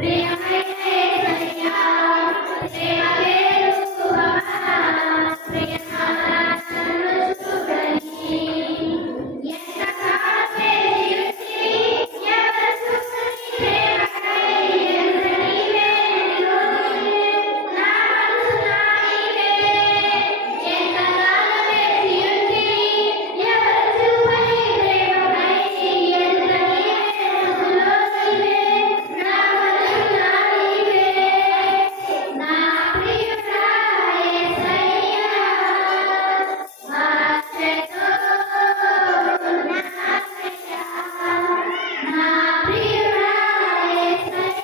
Déjame